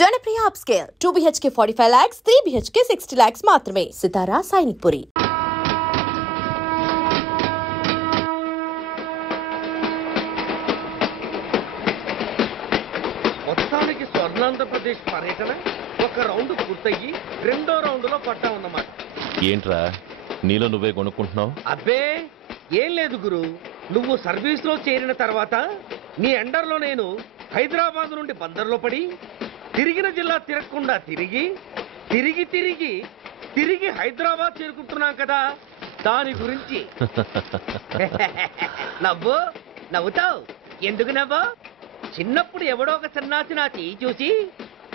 Janapriya upscale 2 BHK 45 lakhs, 3 BHK 60 lakhs మాత్రమే. సితారా సైనిక్పురి. మొత్తానికి స్వర్ణాంధ్రప్రదేశ్ పర్యటన ఒక రౌండ్ పూర్తయ్యి రెండో రౌండ్లో పడ్డా ఉన్నమాట. ఏంట్రా నీలో నువ్వే కొనుక్కుంటున్నావు? అబ్బే ఏం లేదు గురు, నువ్వు సర్వీస్లో చేరిన తర్వాత నీ అండర్లో నేను హైదరాబాద్ నుండి బందర్లో పడి తిరిగిన జిల్లా తిరగకుండా తిరిగి తిరిగి తిరిగి తిరిగి హైదరాబాద్ చేరుకుంటున్నాం కదా, దాని గురించి. నవ్వుతావు ఎందుకు నవ్వు? చిన్నప్పుడు ఎవడో ఒక సన్నాసి నా చెయ్యి చూసి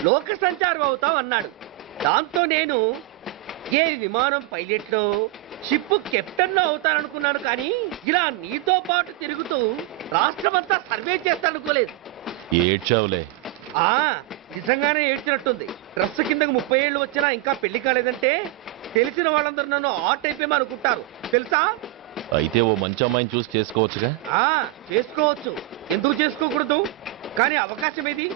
లోక సంచారం అవుతావు అన్నాడు. దాంతో నేను ఏ విమానం పైలట్లో షిప్ కెప్టెన్ అవుతాననుకున్నాను, కానీ ఇలా నీతో పాటు తిరుగుతూ రాష్ట్రమంతా సర్వే చేస్తానుకోలేదు. ఏడ్చావులే. నిజంగానే ఏడ్చినట్టుంది. డ్రెస్ కిందకు 30 ఏళ్ళు వచ్చినా ఇంకా పెళ్లి కాలేదంటే తెలిసిన వాళ్ళందరూ నన్ను ఆట్ అయిపోయి అనుకుంటారు తెలుసా. అయితే ఓ మంచి అమ్మాయిని చూసి చేసుకోవచ్చుగా. చేసుకోవచ్చు, ఎందుకు చేసుకోకూడదు? కానీ అవకాశం ఏది?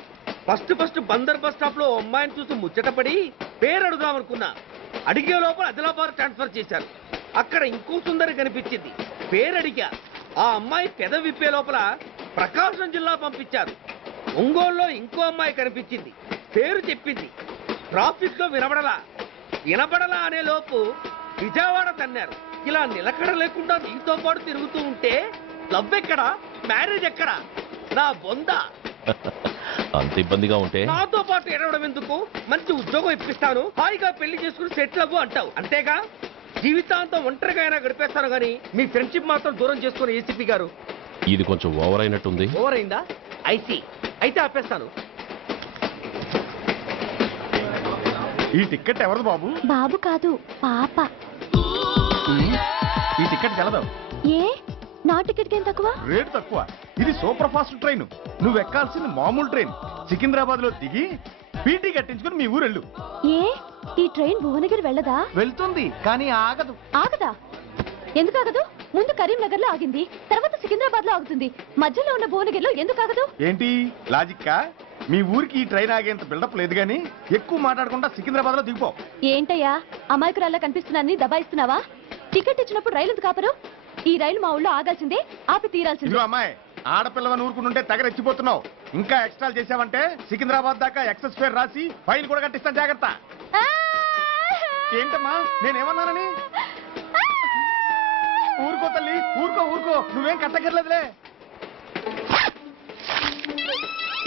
ఫస్ట్ బందర్ బస్ స్టాప్ లో అమ్మాయిని చూసి ముచ్చటపడి పేరు అడుగుదామనుకున్నా. అడిగే లోపల ఆదిలాబాద్ ట్రాన్స్ఫర్ చేశారు. అక్కడ ఇంకో సుందరి కనిపించింది, పేరు అడిగా. ఆ అమ్మాయి పెద విప్పే లోపల ప్రకాశం జిల్లా పంపించారు. ఒంగోలులో ఇంకో అమ్మాయి కనిపించింది, పేరు చెప్పింది. ట్రాఫిక్ లో వినబడలా అనే లోపు విజయవాడ తన్నారు. ఇలా నిలకడ లేకుండా నీతో పాటు తిరుగుతూ ఉంటే లవ్ ఎక్కడా, మ్యారేజ్ ఎక్కడా? నా బొంద. అంత ఇబ్బందిగా ఉంటే నాతో పాటు ఎడవడం ఎందుకు? మంచి ఉద్యోగం ఇప్పిస్తాను, హాయిగా పెళ్లి చేసుకుని సెటిల్ అవ్వు అంటావు అంతేగా. జీవితాంతం ఒంటరిగా అయినా గడిపేస్తాను, కానీ మీ ఫ్రెండ్షిప్ మాత్రం దూరం చేసుకుని ఏసీపీ గారు. ఇది కొంచెం ఓవర్ అయినట్టుంది. ఓవర్ అయిందా? అయితే ఆపేస్తాను. ఈ టికెట్ ఎవరిది బాబు? బాబు కాదు, పాప. ఈ టికెట్ గలదు. ఏ నా టికెట్ ఏం తక్కువ? రేటు తక్కువ. ఇది సూపర్ ఫాస్ట్ ట్రైన్. నువ్వు ఎక్కాల్సింది మామూలు ట్రైన్. సికింద్రాబాద్ లో దిగి పీటీ కట్టించుకుని మీ ఊరెళ్ళు. ఏ ఈ ట్రైన్ భువనగిరి వెళ్ళదా? వెళ్తుంది, కానీ ఆగదు. ఆగదా? ఎందుకు ఆగదు? ముందు కరీంనగర్ లో ఆగింది, తర్వాత సికింద్రాబాద్ లో ఆగుతుంది. మధ్యలో ఉన్న భువనగిరిలో ఎందుకు ఆగదు? ఏంటి లాజిక్కా? మీ ఊరికి ఈ ట్రైన్ ఆగేంత బిల్డప్ లేదు, గానీ ఎక్కువ మాట్లాడకుండా సికింద్రాబాద్ లో దిగిపో. ఏంటయ్యా అమాయకురాల్లా కనిపిస్తున్నానని దబాయిస్తున్నావా? టికెట్ ఇచ్చినప్పుడు రైలు ఎందుకు ఆపరు? ఈ రైలు మా ఊళ్ళో ఆగాల్సిందే, ఆపి తీరాల్సిందే. అమ్మాయి, ఆడపిల్లవని ఊరుకుంటుంటే తెగరెచ్చిపోతున్నావు. ఇంకా ఎక్స్ట్రాలు చేసావంటే సికింద్రాబాద్ దాకా ఎక్సెస్ ఫేర్ రాసి ఫైన్ కూడా కట్టిస్తాను, జాగ్రత్త. ఏంటమ్మా నేనేమన్నానని? ఊరుకో తల్లి, ఊరుకో, నువ్వేం కట్టగర్లేదులే.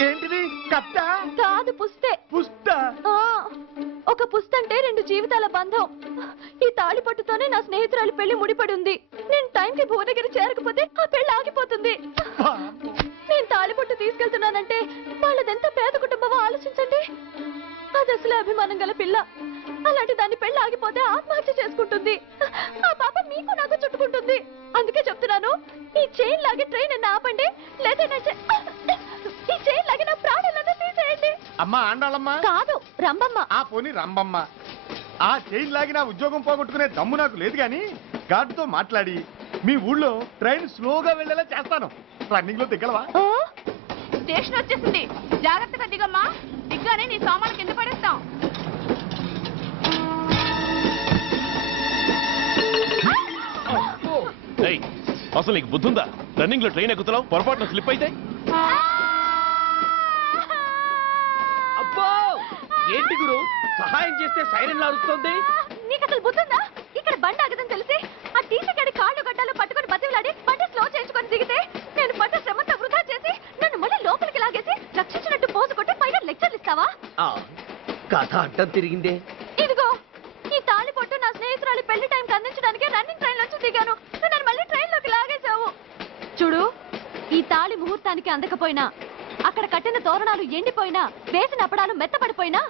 ఏంటిది? కట్ట కాదు, పుస్తే. పుష్ట? ఒక పుస్తంటే 2 జీవితాల బంధం. ఈ తాళి పట్టుతోనే నా స్నేహితురాలి పెళ్లి ముడిపడి ఉంది. నేను టైంకి భువనగిరి చేరకపోతే ఆ పెళ్లి ఆగిపోతుంది. నేను తాళిపట్టు తీసుకెళ్తున్నానంటే వాళ్ళదెంత పేద కుటుంబమో ఆలోచించండి. అది అసలే అభిమానం గల పిల్ల. అలాంటి దాన్ని పెళ్లి ఆగిపోతే ఆత్మహత్య చేసుకుంటుంది. ఆ పాప మీకు నాకు చుట్టుకుంటుంది. అందుకే చెప్తున్నాను, ఈ చైన్ లాగే ట్రైన్ అన్న ఆపండి, లేదా ఈ చైన్ లాగే నా ప్రాణాలను తీసేయండి. అమ్మా ఆండాళ్ళమ్మ కాదు, రంబమ్మ. ఆ పోని రంబమ్మ. ఆ చైన్ లాగి నా ఉద్యోగం పోగొట్టుకునే దమ్ము నాకు లేదు, గాని గార్డుతో మాట్లాడి మీ ఊళ్ళో ట్రైన్ స్లోగా వెళ్ళేలా చేస్తాను. రన్నింగ్ లో దిగలవా? స్టేషన్ వచ్చేసింది, జాగ్రత్తగా దిగమ్మా. దిగ్గానే నీ సామాన్లు కింద పడేస్తాం. అసలు నీకు బుద్ధుందా? రన్నింగ్ లో ట్రైన్ ఎక్కుతున్నావు, పొరపాటున స్లిప్ అయితే? అబ్బో ఏంటి గురు, సహాయం చేస్తే సైరన్ లాగుతుంది. నీకు అసలు బుద్ధుందా? ఇక్కడ బండి ఆగదని తెలిసి ఆ టీసీ గడి కాళ్ళు గడ్డలు పట్టుకొని బతిలాడి బండి స్లో చేసుకొని దిగితే నేను పడ్డ శ్రమంతా వృధా చేసి నన్ను మళ్ళీ లోపలికి లాగేసి రక్షించినట్టు పోసు కొట్టి పైగా లెక్చర్లు ఇస్తావా? కథ అడ్డం తిరిగిందే. ఇదిగో ఈ తాళి పొట్టు నా స్నేహితురాలి పెళ్లి టైంకి అందించడానికి రన్నింగ్ ట్రైన్ నుంచి దిగాను. నన్ను మళ్ళీ ట్రైన్ లోకి లాగేశావు. చూడు, ఈ తాళి ముహూర్తానికి అందకపోయినా, అక్కడ కట్టిన తోరణాలు ఎండిపోయినా, వేసిన అప్పడాలు మెత్తపడిపోయినా,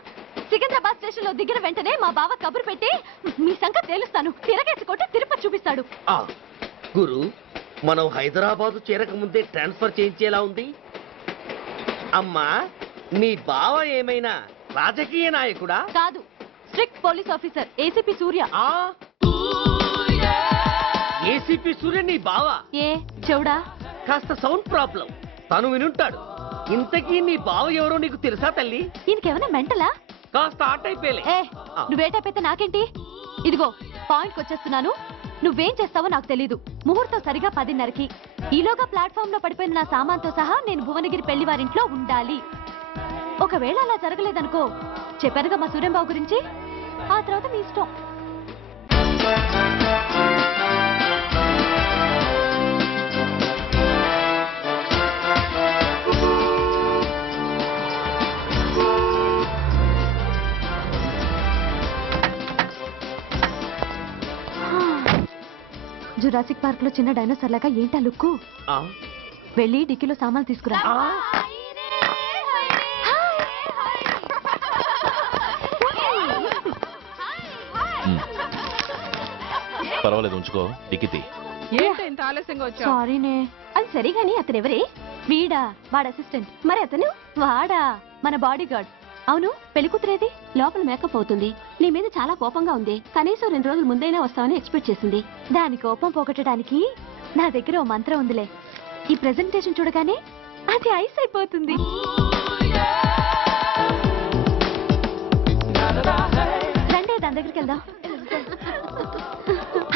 సికింద్రాబాద్ స్టేషన్ లో దిగిన వెంటనే మా బావ కబురు పెట్టి మీ సంగతి తేలుస్తాను, తిరగేసి కొట్టి తిరుపతి చూపిస్తాడు. గురు, మనం హైదరాబాద్ చేరక ముందే ట్రాన్స్ఫర్ చేయించేలా ఉంది. అమ్మా, నీ బావ ఏమైనా రాజకీయ నాయకుడా? కాదు, స్ట్రిక్ట్ పోలీస్ ఆఫీసర్, ఏసీపీ సూర్య. ఏసీపీ సూర్య నీ బావ? ఏ చెవుడా? కాస్త సౌండ్ ప్రాబ్లం, తను వినుంటాడు. ఇంతకీ నీ బావ ఎవరో నీకు తెలుసా తల్లి? దీనికేమైనా మెంటలా? కాస్త ఆట అయిపోయలే. నువ్వేటైపోతే నాకేంటి? ఇదిగో పాయింట్కి వచ్చేస్తున్నాను. నువ్వేం చేస్తావో నాకు తెలీదు. ముహూర్తం సరిగా 10:30కి. ఈలోగా ప్లాట్ఫామ్ లో పడిపోయిన నా సామాన్తో సహా నేను భువనగిరి పెళ్లి వారింట్లో ఉండాలి. ఒకవేళ అలా జరగలేదనుకో, చెప్పానుగా మా సూర్యంబాబు గురించి, ఆ తర్వాత మీ ఇష్టం. జురాసిక్ పార్క్ లో చిన్న డైనోసార్ లాగా ఏంటా లుక్కు? వెళ్ళి డిక్కీలో సామాన్లు తీసుకురా. పర్వాలేదు, ఉంచుకో. డిక్కితి. ఇంత ఆలస్యంగా వచ్చా? సారీనే. అది సరిగాని అతను ఎవరే? వీడా? వాడు అసిస్టెంట్. మరి అతను? వాడా మన బాడీ గార్డ్. అవును, పెళ్లి కూతురేది? లోపల మేకప్ అవుతుంది. నీ మీద చాలా కోపంగా ఉంది. కనీసం 2 రోజుల ముందైనా వస్తావని ఎక్స్పెక్ట్ చేసింది. దాని కోపం పోగొట్టడానికి నా దగ్గర ఓ మంత్రం ఉందిలే. ఈ ప్రెజెంటేషన్ చూడగానే అది ఐస్ అయిపోతుంది. రండి, దాని దగ్గరికి వెళ్దాం.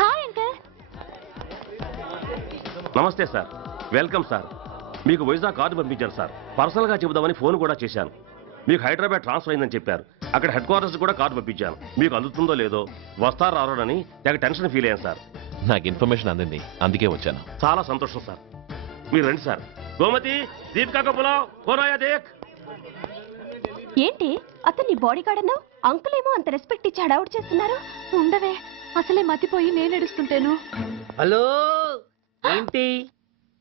Hi uncle. నమస్తే సార్, వెల్కమ్ సార్. మీకు వైజాగ్ కార్డు పంపించారు సార్. పర్సనల్ గా చెబుదామని ఫోన్ కూడా చేశాను. మీకు హైదరాబాద్ ట్రాన్స్ఫర్ అయిందని చెప్పారు. అక్కడ హెడ్ క్వార్టర్స్ కూడా కార్డు పంపించాను. మీకు అందుతుందో లేదో, వస్తారో రారోడని తెగ టెన్షన్ ఫీల్ అయ్యాను సార్. నాకు ఇన్ఫర్మేషన్ అందింది, అందుకే వచ్చాను. చాలా సంతోషం సార్. మీరు రండి సార్. గోమతి, దీపికా కపులావ్, కోరాయా దేక్. ఏంటి అతను నీ బాడీ గార్డ్ అన్నావు? అంకుల్ ఏమో అంత రెస్పెక్ట్ ఇచ్చి హడావుడు చేస్తున్నారు. ఉండవే, అసలే మతిపోయి నేను ఎడుస్తుంటాను. హలో, ఏంటి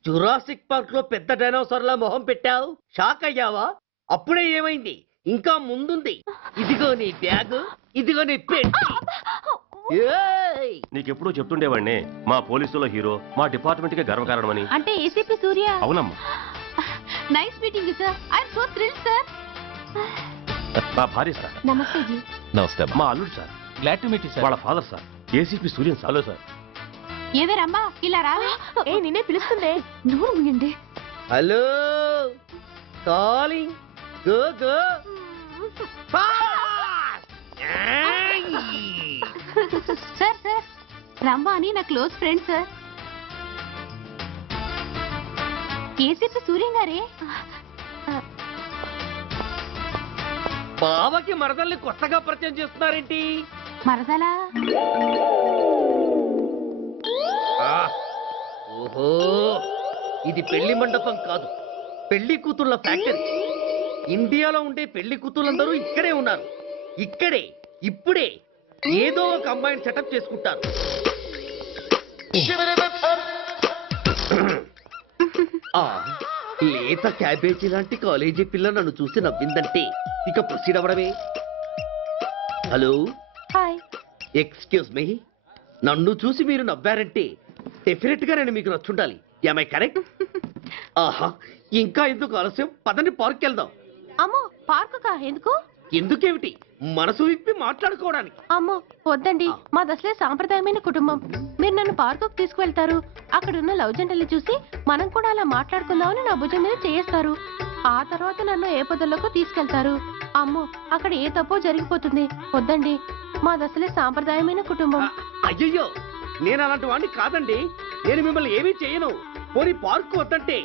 జురాసిక్ పార్క్ లో పెద్ద డైనోసార్ లా మొహం పెట్టావు? షాక్ అయ్యావా? అప్పుడే ఏమైంది? ఇంకా ముందుంది. ఇదిగో నీ బ్యాగ్, ఇదిగో నీ పెట్టి. నీకెప్పుడు చెప్తుండేవాడిని, మా పోలీసులో హీరో, మా డిపార్ట్మెంట్ కి గర్వకారణమని. అంటే ఏసీపీ సూర్య. అవునమ్మా. Nice meeting sir. I am so thrilled sir. మా భార్య సార్. నమస్తే జీ. నమస్తే. మా అల్లుడు sir. Glad to meet you sir. వాళ్ళ father sir, ACP Suryan sir. Hello sir. ఏవేరమ్మా ఇలా రావే? ఏ నిన్నే పిలుస్తుందే. నోరు మూయండి. Hello, calling. Go go. Sir sir, రమ్మ అని నా close friend sir. ACP Suryam గారే. బావకి మరదల్ని కొత్తగా పరిచయం చేస్తున్నారేంటి? మరదలా? ఓహో, ఇది పెళ్లి మండపం కాదు, పెళ్లి కూతుళ్ళ ఫ్యాక్టరీ. ఇండియాలో ఉండే పెళ్లి కూతుళ్ళందరూ ఇక్కడే ఉన్నారు. ఇక్కడే ఇప్పుడే ఏదో ఒక అమ్మాయిని సెటప్ చేసుకుంటారు. లేత క్యాబేజీ లాంటి కాలేజీ పిల్ల నన్ను చూసి నవ్విందంటే ఇక ప్రొసీడ్ అవ్వడమే. Hello, hi. Excuse me. నన్ను చూసి మీరు నవ్వారంటే డెఫినెట్ గా నేను మీకు నచ్చుండాలి. Am I correct? ఆహా, ఇంకా ఎందుకు ఆలస్యం? పదండి, పార్క్ వెళ్దాం. అమ్మో, పార్కుకా? ఎందుకు? ఎందుకేమిటి, మనసు విప్పి మాట్లాడుకోవడానికి. అమ్మో వద్దండి, మాది అసలే సాంప్రదాయమైన కుటుంబం. మీరు నన్ను పార్కుకు తీసుకువెళ్తారు, అక్కడున్న లవ్ జంటల్ని చూసి మనం కూడా అలా మాట్లాడుకుందామని నా భుజం మీద చేస్తారు. ఆ తర్వాత నన్ను ఏ పొదల్లోకి తీసుకెళ్తారు. అమ్మో, అక్కడ ఏ తప్పో జరిగిపోతుంది. వద్దండి, మాది అసలే సాంప్రదాయమైన కుటుంబం. అయ్యయ్యో, నేను అలాంటి వాడిని కాదండి. నేను మిమ్మల్ని ఏమీ చేయను. పోనీ పార్క్ వద్దంటే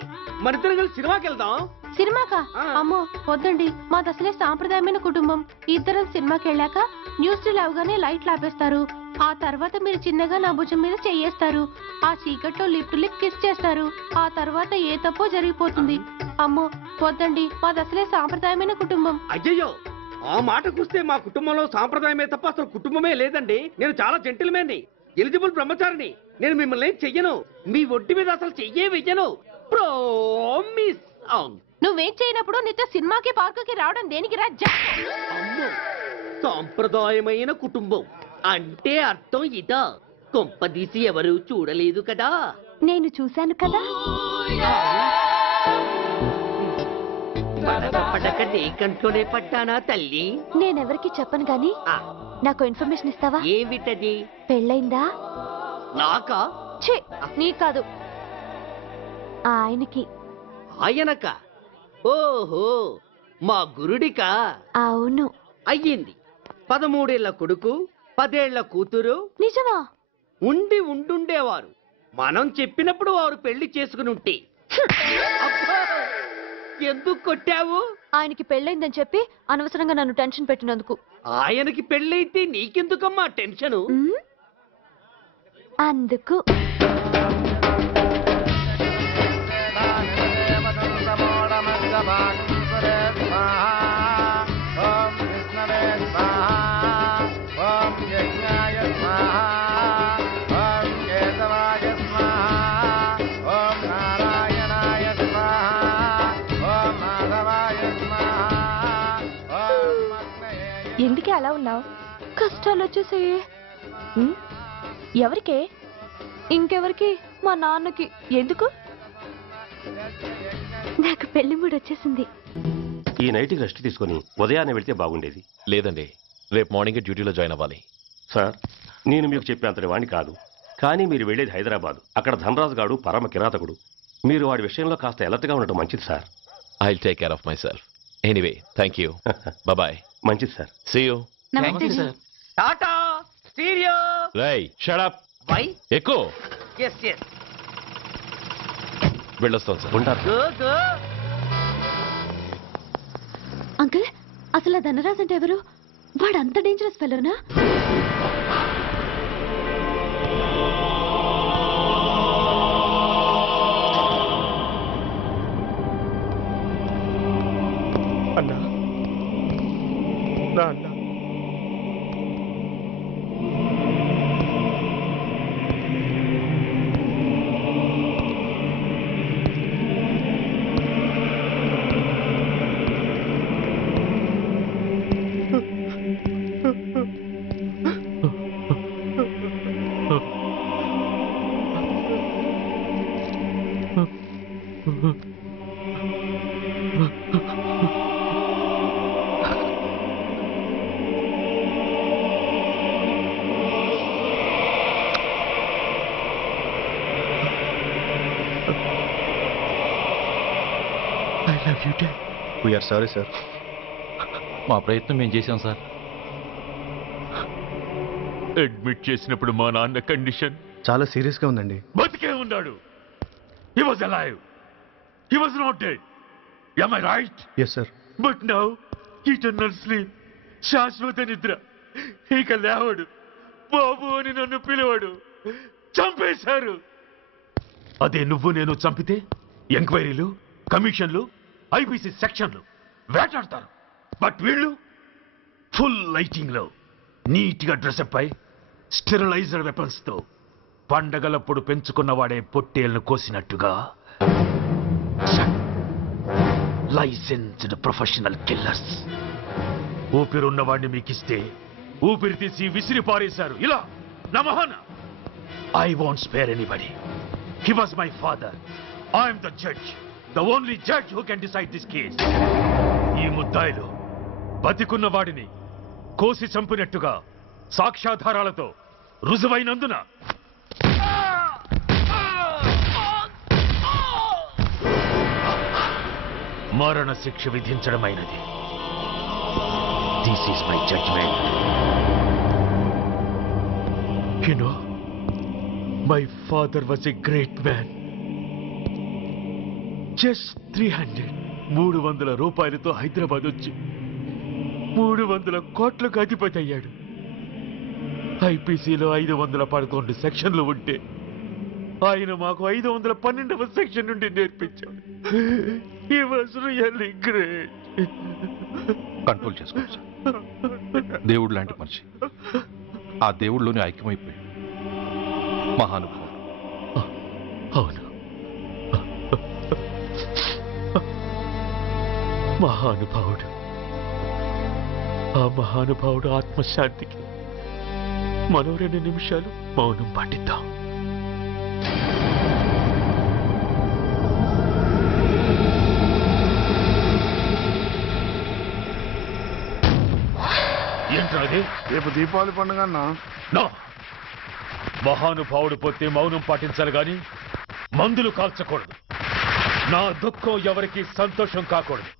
మరిద్దరం కలిసి సినిమాకి వెళ్దాం. సినిమాకా? అమ్మో వద్దండి, మాది అసలే సాంప్రదాయమైన కుటుంబం. ఇద్దరం సినిమాకి వెళ్ళాక న్యూస్ అవగానే లైట్లు ఆపేస్తారు. ఆ తర్వాత మీరు చిన్నగా నా భుజం మీద చెయ్యేస్తారు. ఆ చీకట్లో లిప్ టు లిప్ కిస్ చేస్తారు. ఆ తర్వాత ఏ తప్పో జరిగిపోతుంది. అమ్మో వద్దండి, మాది అసలే సాంప్రదాయమైన కుటుంబం. అయ్యయ్యో, ఆ మాటకొస్తే మా కుటుంబంలో సాంప్రదాయమే తప్ప అసలు కుటుంబమే లేదండి. నేను చాలా జెంటిల్మెన్ని, ఎలిజిబుల్ బ్రహ్మచారిని. నేను మిమ్మల్ని ఏం చెయ్యను. మీ ఒంటి మీద అసలు చెయ్యే వెయ్యను. ప్రామిస్. నువ్వేం చేయనప్పుడు నీతో సినిమాకి పార్కుకి రావడం దేనికి రా? అమ్మో, సాంప్రదాయమైన కుటుంబం అంటే అర్థం ఇదా? కొంపదీసి ఎవరు చూడలేదు కదా? నేను చూశాను కదా. పడక నీ కంట్లోనే పడ్డానా తల్లి? నేనెవరికి చెప్పను గాని నాకు ఇన్ఫర్మేషన్ ఇస్తావా? ఏమిటది? పెళ్ళైందా? నాకా? ఛీ, నీ కాదు, ఆయనకి. ఆయనక? ఓహో, మా గురుడికా? అవును. అయ్యింది. 13 ఏళ్ల కొడుకు, 10 ఏళ్ల కూతురు నిజమా? ఉండుండేవారు. మనం చెప్పినప్పుడు వారు పెళ్లి చేసుకుని ఉంటే. అబ్బా! ఎందుకు కొట్టావు? ఆయనకి పెళ్ళైందని చెప్పి అనవసరంగా నన్ను టెన్షన్ పెట్టినందుకు. ఆయనకి పెళ్ళైతే నీకెందుకమ్మా టెన్షను? అందుకు. ఎందుకే అలా ఉన్నావు? కష్టాలు వచ్చేసాయి. ఎవరికే? ఇంకెవరికి? మా నాన్నకి. ఎందుకు? నాకు పెళ్లి మూడు వచ్చేసింది. ఈ నైట్కి రెస్ట్ తీసుకొని ఉదయాన్నే వెళ్తే బాగుండేది. లేదండి, రేపు మార్నింగ్ డ్యూటీలో జాయిన్ అవ్వాలి. సార్, నేను మీకు చెప్పేంతటి వాణ్ణి కాదు. కానీ మీరు వెళ్ళేది హైదరాబాద్. అక్కడ ధనరాజు గాడు పరమ కిరాతకుడు. మీరు వాడి విషయంలో కాస్త అలర్ట్గా ఉండటం మంచిది sir. I'll take care of myself. Anyway, thank you. Bye. మంచిది sir. See you. Tata stereo. రై షట్ అప్. వై? ఎక్కువ ఎస్ వెళ్ళొస్తాం సార్. ఉంటారు. గో గో. అంకుల్, అసలు ఆ ధనరాజ్ అంటే ఎవరు? వాడు అంత డేంజరస్ ఫెలోనా? అన్నా, నా అన్నా, వీఆర్ సారీ సార్. మా ప్రయత్నం మేము చేశాం సార్. అడ్మిట్ చేసినప్పుడు మా నాన్న కండిషన్ చాలా సీరియస్ గా ఉందండి. బతికే ఉన్నాడు. He was alive. He was not dead. Am I right? Yes sir. But now eternal sleep, శాశ్వత నిద్ర. ఇక లేవడు. బాబు అని నన్ను పిలవడు. చంపేశారు. అదే నువ్వు నేను చంపితే ఎంక్వైరీలు, కమిషన్లు, ఐపీసీ సెక్షన్లు వేటాడతారు. బట్ వీళ్ళు ఫుల్ లైటింగ్ లో నీట్ గా డ్రెస్అప్ అయి స్టెరిలైజర్ వెపన్స్ తో పండగలప్పుడు పెంచుకున్న వాడే పొట్టేళ్లను కోసినట్టుగా లైసెన్స్డ్ ప్రొఫెషనల్ కిల్లర్స్. ఊపిరున్న వాడిని మీకిస్తే ఊపిరి తీసి విసిరి పారేశారు. ఇలా నమహన. I won't spare anybody. He was my father. I'm the judge. The only judge who can decide this case. ఈ ముద్దాయిలు బతికున్న వాడిని కోసి చంపినట్టుగా సాక్ష్యాధారాలతో రుజువైనందున మరణ శిక్ష విధించడమైనది. This is my judgement. You know, my father was a great man. Just 300 రూపాయలతో హైదరాబాద్ వచ్చి 300 కోట్లకు అధిపతి అయ్యాడు. ఐపీసీలో 511 సెక్షన్లు ఉంటే ఆయన మాకు 512వ సెక్షన్ నుండి నేర్పించాడు. He was really great. Control చేసుకోండి సార్. దేవుడు లాంటి మనిషి. ఆ దేవుడిలోనే ఐక్యమైపోయాడు. మహానుభావుడు. అవును, మహానుభావుడు. ఆ మహానుభావుడు ఆత్మశాంతికి మరో 2 నిమిషాలు మౌనం పాటిద్దాం. ఏంటది? రేపు దీపావళి పండుగ అన్నా. మహానుభావుడు పోతే మౌనం పాటించాలి గాని మందులు కాల్చకూడదు. నా దుఃఖం ఎవరికి సంతోషం కాకూడదు.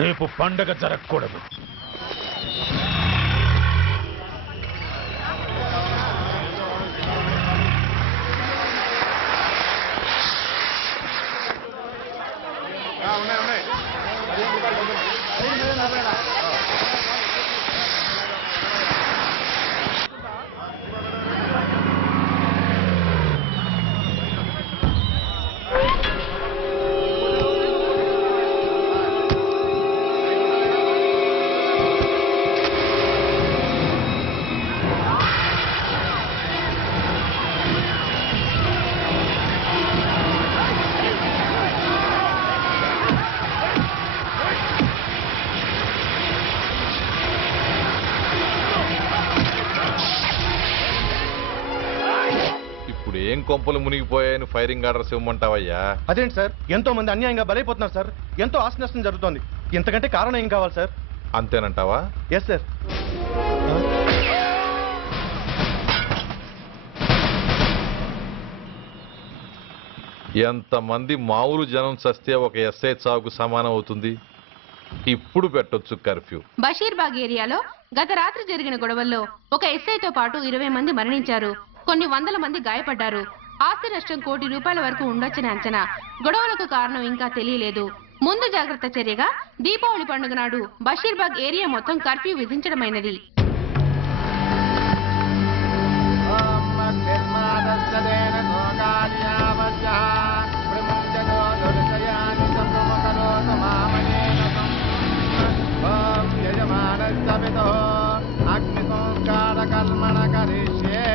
రేపు పండగ జరగకూడదు. ఏం కొంపలు మునిగిపోయాయని ఫైరింగ్ ఆర్డర్స్ ఇవ్వమంటావయ్యా? అదేంటి సార్, ఎంతో మంది అన్యాయంగా బలైపోతున్నారు సార్. ఎంతో ఆస్తి నష్టం జరుగుతోంది. ఇంతకంటే కారణం ఏం కావాలి సార్? అంతేనంటావా? Yes sir. ఎంతమంది మామూలు జనం చస్తే ఒక ఎస్ఐ చావుకు సమానం అవుతుంది. ఇప్పుడు పెట్టొచ్చు కర్ఫ్యూ. బషీర్బాగ్ ఏరియాలో గత రాత్రి జరిగిన గొడవల్లో ఒక ఎస్ఐతో పాటు 20 మంది మరణించారు. కొన్ని వందల మంది గాయపడ్డారు. ఆస్తి నష్టం ₹1 కోటి వరకు ఉండొచ్చని అంచనా. గొడవలకు కారణం ఇంకా తెలియలేదు. ముందు జాగ్రత్త చర్యగా దీపావళి పండుగ నాడు బషీర్బాగ్ ఏరియా మొత్తం కర్ఫ్యూ విధించడమైనది. అగ్ని సంస్కార కల్మణ కరిష్యే.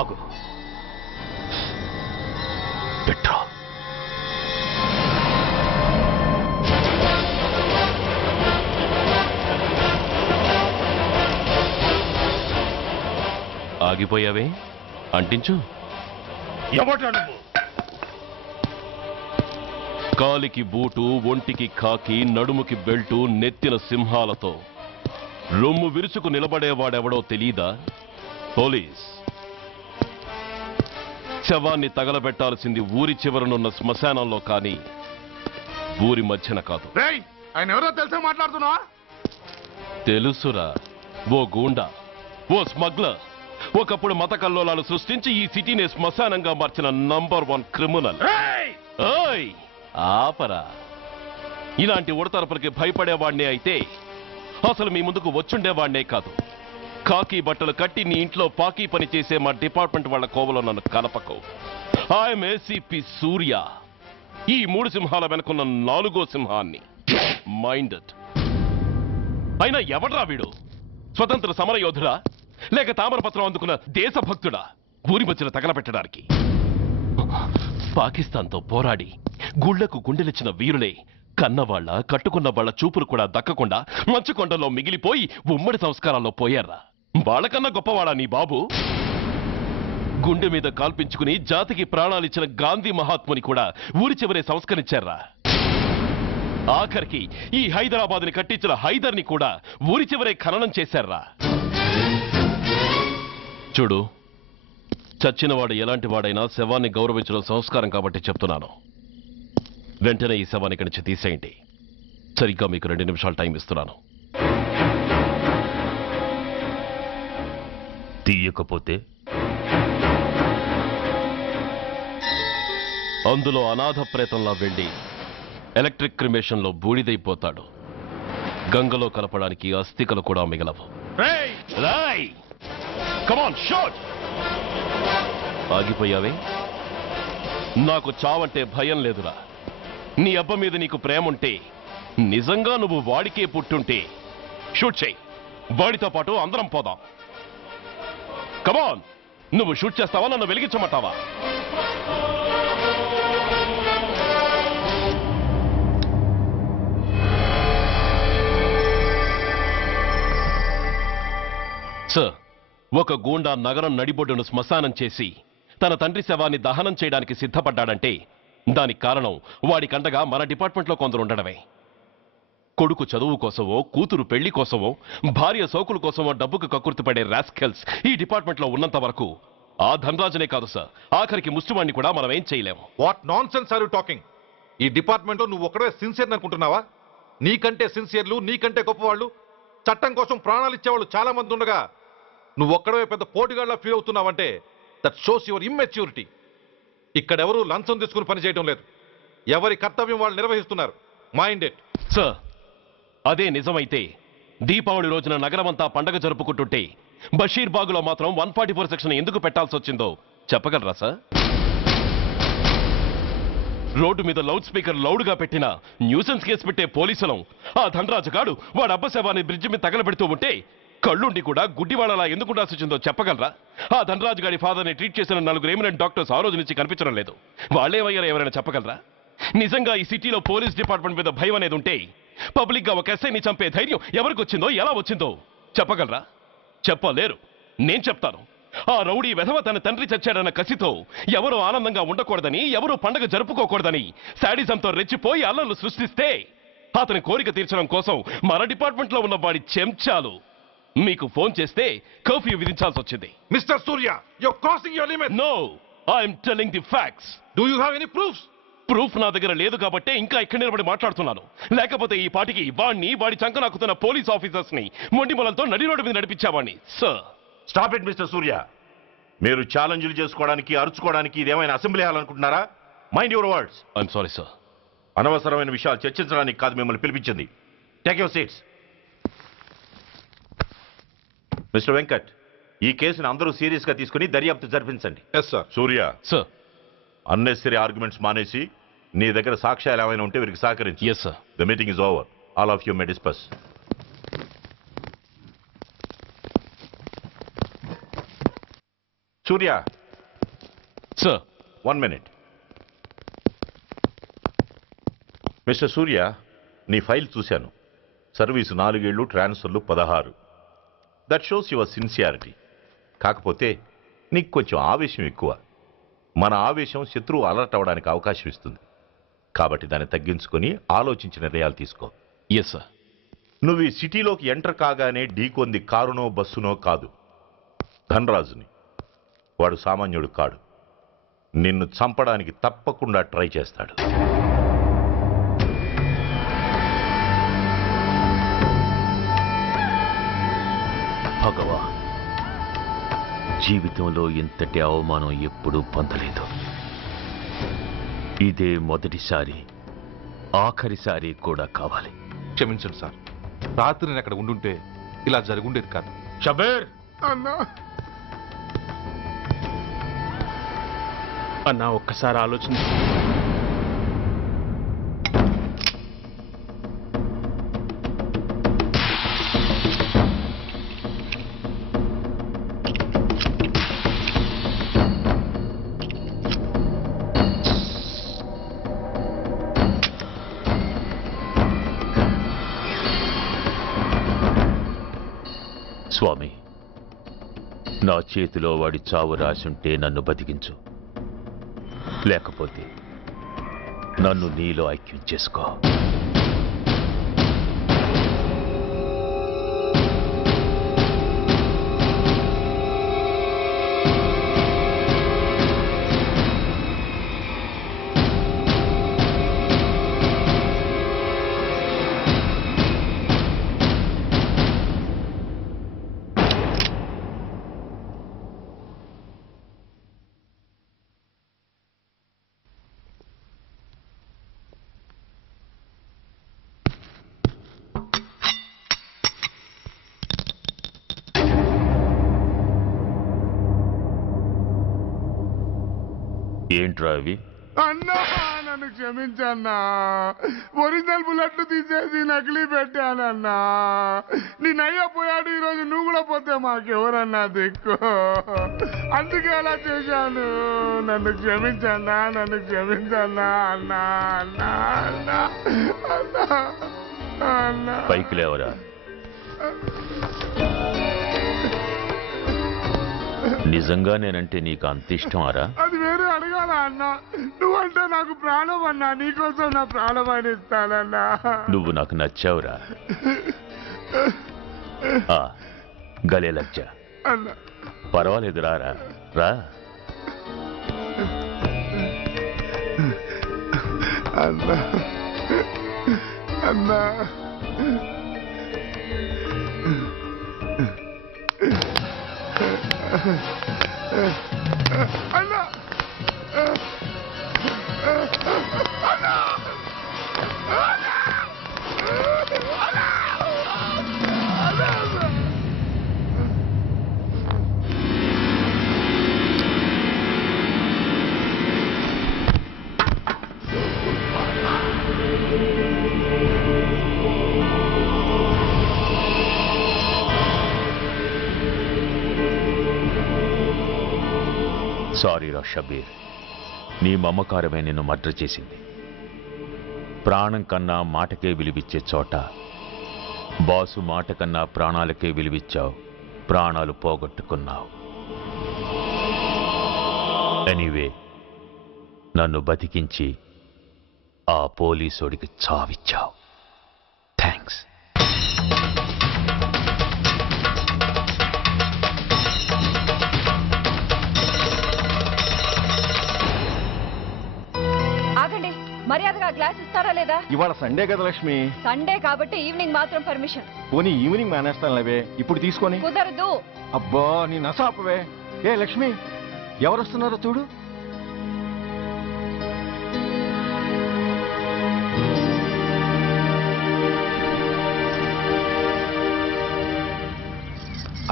ఆగు. పెట్రోల్. ఆగిపోయావే, అంటించు. ఎవడ్రా నువ్వు? కాలికి బూటు, ఒంటికి కాకి, నడుముకి బెల్టు, నెత్తిన సింహాలతో రొమ్ము విరుచుకు నిలబడేవాడెవడో తెలీదా? పోలీస్. శవాన్ని తగలబెట్టాల్సింది ఊరి చివరనున్న శ్మశానంలో కానీ ఊరి మధ్యన కాదు. ఆయన ఎవరో తెలుసా మాట్లాడుతున్నా? తెలుసురా, ఓ గూండా, ఓ స్మగ్లర్, ఒకప్పుడు మత కల్లోలాలు సృష్టించి ఈ సిటీని శ్మశానంగా మార్చిన నంబర్ 1 క్రిమినల్. ఓయ్ ఆపరా. ఇలాంటి ఉడతరపులకి భయపడేవాడినే అయితే అసలు మీ ముందుకు వచ్చుండేవాడినే కాదు. కాకి బట్టలు కట్టి నీ ఇంట్లో పాకీ పని చేసే మా డిపార్ట్మెంట్ వాళ్ళ కోవలో నన్ను కలపకు. ఐఎమ్ ఏసీపీ సూర్య. ఈ 3 సింహాల వెనుకున్న 4వ సింహాన్ని. మైండెడ్. అయినా ఎవడ్రా వీడు? స్వతంత్ర సమర యోధుడా లేక తామరపత్రం అందుకున్న దేశభక్తుడా ఊరి మధ్యన తగలబెట్టడానికి? పాకిస్తాన్తో పోరాడి గుళ్లకు గుండెలిచ్చిన వీరులే కన్నవాళ్ల కట్టుకున్న వాళ్ల చూపులు కూడా దక్కకుండా మంచుకొండలో మిగిలిపోయి ఉమ్మడి సంస్కారాల్లో పోయారా? వాళ్ళకన్నా గొప్పవాడా నీ బాబు? గుండె మీద కాల్పించుకుని జాతికి ప్రాణాలిచ్చిన గాంధీ మహాత్ముని కూడా ఊరి చివరే సంస్కరించారా? ఆఖరికి ఈ హైదరాబాద్ని కట్టించిన హైదర్ని కూడా ఊరి చివరే ఖననం చేశారా? చూడు, చచ్చినవాడు ఎలాంటి వాడైనా శవాన్ని గౌరవించడం సంస్కారం కాబట్టి చెప్తున్నాను. వెంటనే ఈ శవాన్ని ఇక్కడి నుంచి తీసేయండి. సరిగ్గా మీకు 2 నిమిషాలు టైం ఇస్తున్నాను. తీయకపోతే అందులో అనాథ ప్రేతంలా వెళ్లి ఎలక్ట్రిక్ క్రిమేషన్లో బూడిదైపోతాడు. గంగలో కలపడానికి అస్థికలు కూడా మిగలవు. ఆగిపోయావే? నాకు చావంటే భయం లేదురా. నీ అబ్బ మీద నీకు ప్రేముంటే, నిజంగా నువ్వు వాడికే పుట్టుంటే షూట్ చేయి. వాడితో పాటు అందరం పోదాం. కమాన్, నువ్వు షూట్ చేస్తావా, నన్ను వెలిగించమంటావా? సార్, ఒక గూండా నగరం నడిబొడ్డును శ్మశానం చేసి తన తండ్రి శవాన్ని దహనం చేయడానికి సిద్ధపడ్డాడంటే దానికి కారణం వాడికండగా మన డిపార్ట్మెంట్లో కొందరు ఉండడమే. కొడుకు చదువు కోసమో, కూతురు పెళ్లి కోసమో, భార్య సోకుల కోసమో డబ్బుకు కక్కుర్తిపడే రాస్కెల్స్ ఈ డిపార్ట్మెంట్లో ఉన్నంత వరకు ఆ ధనరాజునే కాదు సార్, ఆఖరికి ముష్టివాణ్ణి కూడా మనం ఏం చేయలేము. What nonsense are you talking? ఈ డిపార్ట్మెంట్లో నువ్వు ఒక్కడే సిన్సియర్ అనుకుంటున్నావా? నీకంటే సిన్సియర్లు, నీకంటే గొప్పవాళ్ళు, చట్టం కోసం ప్రాణాలు ఇచ్చేవాళ్ళు చాలా మంది ఉండగా నువ్వు ఒక్కడే పెద్ద పోటీగాళ్ళ ఫీల్ అవుతున్నావంటే దట్ షోస్ యువర్ ఇమ్మెచ్యూరిటీ. ఇక్కడెవరూ లంచం తీసుకుని పనిచేయడం లేదు. ఎవరి కర్తవ్యం వాళ్ళు నిర్వహిస్తున్నారు. Mind it. సార్, అదే నిజమైతే దీపావళి రోజున నగరమంతా పండగ జరుపుకుంటుంటే బషీర్ బాగులో మాత్రం 144 సెక్షన్ ఎందుకు పెట్టాల్సి వచ్చిందో చెప్పగలరా సార్? రోడ్డు మీద లౌడ్ స్పీకర్ లౌడ్గా పెట్టిన న్యూసెన్స్ కేసు పెట్టే పోలీసులం ఆ ధనరాజు గాడు వాడు అబ్బశవాన్ని బ్రిడ్జి మీద తగలబెడుతూ ఉంటే కళ్ళుండి కూడా గుడ్డివాళ్ళలా ఎందుకు ఉండాల్సి వచ్చిందో చెప్పగలరా? ఆ ధనరాజు గారి ఫాదర్ని ట్రీట్ చేసిన 4 ఎమినెంట్ డాక్టర్స్ ఆ రోజు నుంచి కనిపించడం లేదు. వాళ్ళేమయ్యారో ఎవరైనా చెప్పగలరా? నిజంగా ఈ సిటీలో పోలీస్ డిపార్ట్మెంట్ మీద భయం అనేది ఉంటే పబ్లిక్ గా ఒక ఎస్ఐని చంపే ధైర్యం ఎవరికి వచ్చిందో, ఎలా వచ్చిందో చెప్పగలరా? చెప్పలేరు. నేను చెప్తాను. ఆ రౌడీ వెధవ తన తండ్రి చచ్చాడన్న కసితో ఎవరూ ఆనందంగా ఉండకూడదని, ఎవరూ పండగ జరుపుకోకూడదని శాడిజంతో రెచ్చిపోయి అల్లర్లు సృష్టిస్తే అతని కోరిక తీర్చడం కోసం మన డిపార్ట్మెంట్ లో ఉన్న వాడి చెంచాలు మీకు ఫోన్ చేస్తే కర్ఫ్యూ విధించాల్సి వచ్చింది. Mister Surya, you are crossing your limit. No, I'm telling the facts. Do you have any proofs? Proof నా దగ్గర లేదు కాబట్టి ఇంకా ఇక్కడ నిలబడి మాట్లాడుతున్నాను. లేకపోతే ఈ పాటికి వాడి చంకనాకుతున్న పోలీస్ ఆఫీసర్స్ ని మొండి మొలతో నడి రోడ్డు మీద నడిపించావాణ్ణి. Sir, stop it mister Surya. మీరు ఛాలెంజ్లు చేసుకోవడానికి, అరుచుకోవడానికి ఇదేమైనా అసెంబ్లీ హాల్ అనుకుంటున్నారా? Mind your words. I'm sorry sir. అనవసరమైన విషయాలు చర్చించడానికి కాదు మిమ్మల్ని పిలిపించింది. Take your seats. Mister Venkat, ఈ కేసును అందరూ సీరియస్ గా తీసుకుని దర్యాప్తు జరిపించండి. Yes sir. Surya, sir, unnecessary arguments మానేసి నీ దగ్గర సాక్ష్యాలు ఏమైనా ఉంటే వీరికి సహకరించు. Yes sir. The meeting is over. All of you may discuss. Surya, sir. 1 minute. Mister సూర్య, నీ ఫైల్ చూశాను. సర్వీసు 4 ఏళ్ళు, ట్రాన్స్ఫర్లు 16. That shows your sincerity. కాకపోతే నీకు కొంచెం ఆవేశం ఎక్కువ. మన ఆవేశం శత్రువు అలర్ట్ అవ్వడానికి అవకాశం ఇస్తుంది. కాబట్టి దాన్ని తగ్గించుకొని ఆలోచించి నిర్ణయాలు తీసుకో. Yes sir. నువ్వు ఈ సిటీలోకి ఎంటర్ కాగానే ఢీకొంది కారునో బస్సునో కాదు, ధనరాజుని. వాడు సామాన్యుడు కాడు. నిన్ను చంపడానికి తప్పకుండా ట్రై చేస్తాడు. భగవా, జీవితంలో ఇంతటి అవమానం ఎప్పుడూ పొందలేదు. ఇదే మొదటిసారి, ఆఖరిసారి కూడా కావాలి. క్షమించండి సార్. రాత్రి నేను అక్కడ ఉండుంటే ఇలా జరుగుండేది కాదు. షబీర్ అన్నా, అన్నా, ఒక్కసారి ఆలోచించు. స్వామి, నా చేతిలో వాడి చావు రాసుంటే నన్ను బతికించు, లేకపోతే నన్ను నీలో ఐక్యం చేసుకో. ఏంట్రా అవి? అన్నా, నన్ను క్షమించన్నా. ఒరిజినల్ బుల్లెట్లు తీసేసి నకిలీ పెట్టానన్నా. నేనయ్యా పోయాడు, ఈరోజు నువ్వు కూడా పోతే మాకెవరన్నా దిక్కు. అందుకే అలా చేశాను. నన్ను క్షమించన్నా, నన్ను క్షమించన్నా. అన్నా అన్నా అన్నా అన్నా అన్నా. పైకి లేవరా. నిజంగా నేనంటే నీకు అంత ఇష్టమారా? అది వేరే అడగాల అన్న, నువ్వంటే నాకు ప్రాణం అన్నా, నీకోసం నా ప్రాణం అని ఇస్తానన్నా. నువ్వు నాకు నచ్చావురా. గలే లజ్జ అన్నా పర్వాలేదు, రారా రా. అన్నా అన్నా అన్నా సారీ రా షబీర్, నీ మమకారమే నిన్ను మర్డర్ చేసింది. ప్రాణం కన్నా మాటకే విలువిచ్చే చోట బాసు మాట కన్నా ప్రాణాలకే విలువిచ్చావు, ప్రాణాలు పోగొట్టుకున్నావు. ఎనీవే, నన్ను బతికించి ఆ పోలీసోడికి చావిచ్చావు. థ్యాంక్స్. ఆగండి, మర్యాదగా గ్లాస్ ఇస్తారా లేదా? ఇవాళ సండే కదా లక్ష్మి. సండే కాబట్టి ఈవినింగ్ మాత్రం పర్మిషన్. పోనీ ఈవినింగ్ మానేస్తాను లేవే, ఇప్పుడు తీసుకొని. కుదరదు. అబ్బా నీ నసాపవే. ఏ లక్ష్మి, ఎవరు వస్తున్నారో చూడు.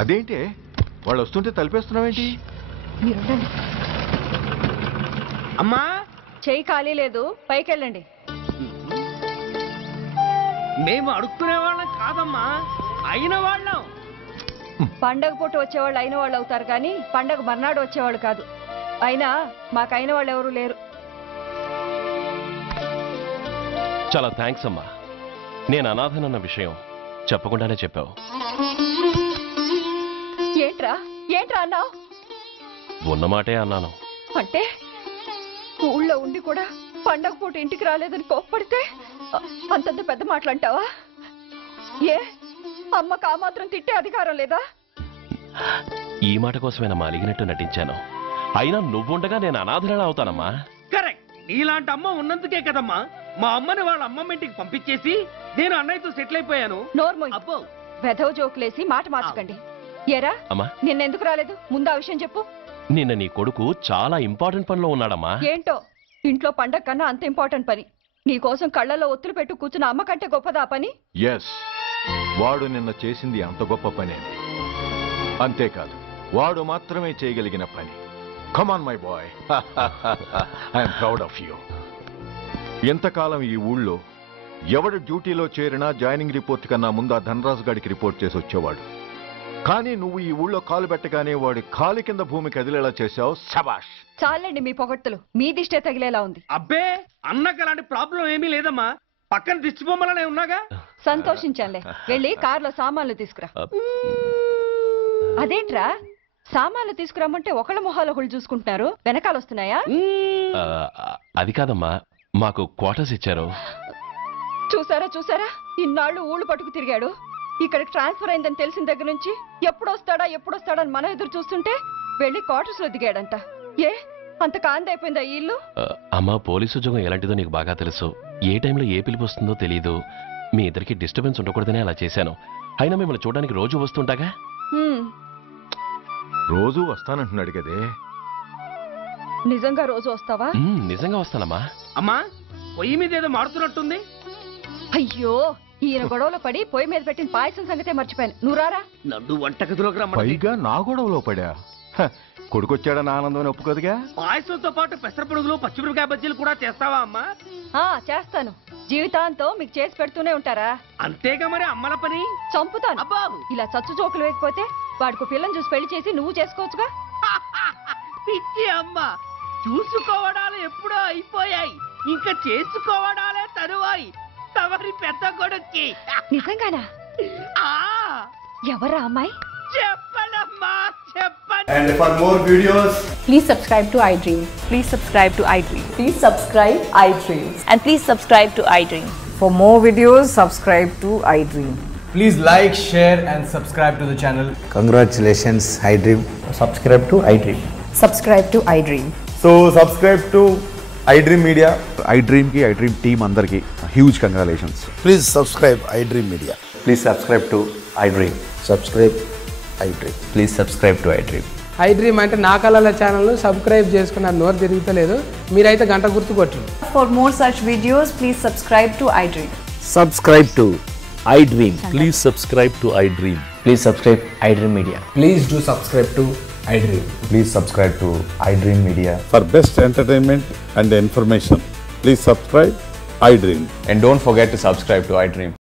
అదేంటి వాళ్ళు వస్తుంటే తలిపేస్తున్నావేంటి? మీరుండండి. అమ్మా, చెయ్యి ఖాళీ లేదు, పైకెళ్ళండి. మేము అడుక్కునే వాళ్ళం కాదమ్మా, అయిన వాళ్ళం. పండగ పూట వచ్చేవాళ్ళు అయిన వాళ్ళు అవుతారు కానీ పండగ మర్నాడు వచ్చేవాళ్ళు కాదు. అయినా మాకైన వాళ్ళు ఎవరు లేరు. చాలా థ్యాంక్స్ అమ్మా. నేను అనాథనన్న విషయం చెప్పకుండానే చెప్పావు. ఏంట్రా ఏంట్రా అన్నావు? ఉన్నమాటే అన్నాను. అంటే ఊళ్ళో ఉండి కూడా పండగ పూట ఇంటికి రాలేదని కోప్పడితే అంతంత పెద్ద మాటలంటావా? ఏ అమ్మకు ఆ మాత్రం తిట్టే అధికారం లేదా? ఈ మాట కోసమేనమ్మా అలిగినట్టు నటించాను. అయినా నువ్వుండగా నేను అనాథనలా అవుతానమ్మా. కరెక్ట్. నీలాంటి అమ్మ ఉన్నందుకే కదమ్మా మా అమ్మని వాళ్ళ అమ్మమ్మ ఇంటికి పంపించేసి నేను అన్నయ్యతో సెటిల్ అయిపోయాను. నోర్మోయ్, వెధవ జోకులేసి మాట మార్చకండి. ఏరా అమ్మా, నిన్నెందుకు రాలేదు? ముందు ఆ విషయం చెప్పు. నిన్న నీ కొడుకు చాలా ఇంపార్టెంట్ పనిలో ఉన్నాడమ్మా. ఏంటో ఇంట్లో పండగ కన్నా అంత ఇంపార్టెంట్ పని. నీకోసం కళ్ళల్లో ఒత్తులు పెట్టు కూర్చున్న అమ్మ కంటే గొప్పదా పని? ఎస్, వాడు నిన్న చేసింది అంత గొప్ప పనే. అంతేకాదు, వాడు మాత్రమే చేయగలిగిన పని. Come on my boy, I'm proud of you. ఎంతకాలం ఈ ఊళ్ళో ఎవడు డ్యూటీలో చేరినా జాయినింగ్ రిపోర్ట్ కన్నా ముందు ఆ ధనరాజు గారికి రిపోర్ట్ చేసి వచ్చేవాడు. కానీ నువ్వు ఈ ఊళ్ళో కాలు పెట్టగానే వాడి కాలు కింద భూమి కదిలేలా చేశావు. శబాష్. చాలండి మీ పొగట్టులు, మీ దిష్టే తగిలేలా ఉంది. అబ్బే, అన్నకు అలాంటి ప్రాబ్లం ఏమీ లేదమ్మా, పక్కన దిష్టి బొమ్మలనే ఉన్నాగా. సంతోషించాలే. వెళ్ళి కార్లో సామాన్లు తీసుకురా. అదేంట్రా, సామాన్లు తీసుకురామంటే ఒకళ్ళ మొహాలు ఒకళ్ళు చూసుకుంటున్నారు, వెనకాల వస్తున్నాయా? అది కాదమ్మా, మాకు క్వార్టర్స్ ఇచ్చారు. చూసారా చూసారా, ఇన్నాళ్ళు ఊళ్ళు పట్టుకు తిరిగాడు. ఇక్కడికి ట్రాన్స్ఫర్ అయిందని తెలిసిన దగ్గర నుంచి ఎప్పుడొస్తాడా అని మనం ఎదురు చూస్తుంటే వెళ్ళి క్వార్టర్స్ లో దిగాడంట. ఏ అంత కాందైపోయిందా ఈ ఇల్లు? అమ్మా, పోలీసు ఉద్యోగం ఎలాంటిదో నీకు బాగా తెలుసు. ఏ టైంలో ఏ పిలుపు వస్తుందో తెలీదు. మీ ఇద్దరికి డిస్టర్బెన్స్ ఉండకూడదనే అలా చేశాను. అయినా మిమ్మల్ని చూడడానికి రోజు వస్తుంటాగా. రోజు వస్తానంటున్నాడు కదే. నిజంగా రోజు వస్తావా? నిజంగా వస్తానమ్మా. అమ్మా, పొయ్యి మీద ఏదో మారుతున్నట్టుంది. అయ్యో, ఈయన గొడవలో పడి పొయ్యి మీద పెట్టిన పాయసం సంగతే మర్చిపోయాను. నువ్వు రారా. నన్ను వంటగదిలోకి రమ్మని. పైగా నా గొడవలో పడా. కొడుకొచ్చాడని ఆనందం ఒప్పుకోదుగా. పాయసంతో పాటు పెసర పొడుగులు, పచ్చిమిరపకాయ బజ్జీలు కూడా చేస్తావా అమ్మా? చేస్తాను. జీవితాంతం మీకు చేసి పెడుతూనే ఉంటారా? అంతేగా మరి అమ్మల పని. చంపుతాను. ఇలా చచ్చు జోకులు వేయకపోతే వాడికి పిల్లని చూసి పెళ్లి చేసి నువ్వు చేసుకోవచ్చుగా. పిచ్చి అమ్మ, చూసుకోవడాలు ఎప్పుడో అయిపోయాయి, ఇంకా చేసుకోవడాలే తరువాయి. తమరి పెద్ద కొడుక్కి. నిజంగానా? ఎవరా అమ్మాయి? చెప్పనమ్మా, చెప్పండి. And for more videos, Please subscribe to iDream. Please subscribe to iDream. Please subscribe iDream. And please subscribe to iDream. For more videos, subscribe to iDream. Please like, share and subscribe to the channel. Congratulations, iDream. Subscribe to iDream. Subscribe to iDream. So subscribe to iDream Media. iDream ki iDream team andarki huge congratulations. Please subscribe iDream Media. Please subscribe to iDream. Subscribe iDream. Please subscribe to iDream. iDream అంటే నా కళల channel subscribe చేసుకున్న నోరు తిరుగుతలేదు మీరైతే గంట గుర్తు కొట్టండి. For more such videos, please subscribe to iDream. Subscribe to iDream. Please subscribe to iDream. Please subscribe iDream Media. Please do subscribe to iDream. Please subscribe to iDream Media. For best entertainment and information, please subscribe iDream. And don't forget to subscribe to iDream.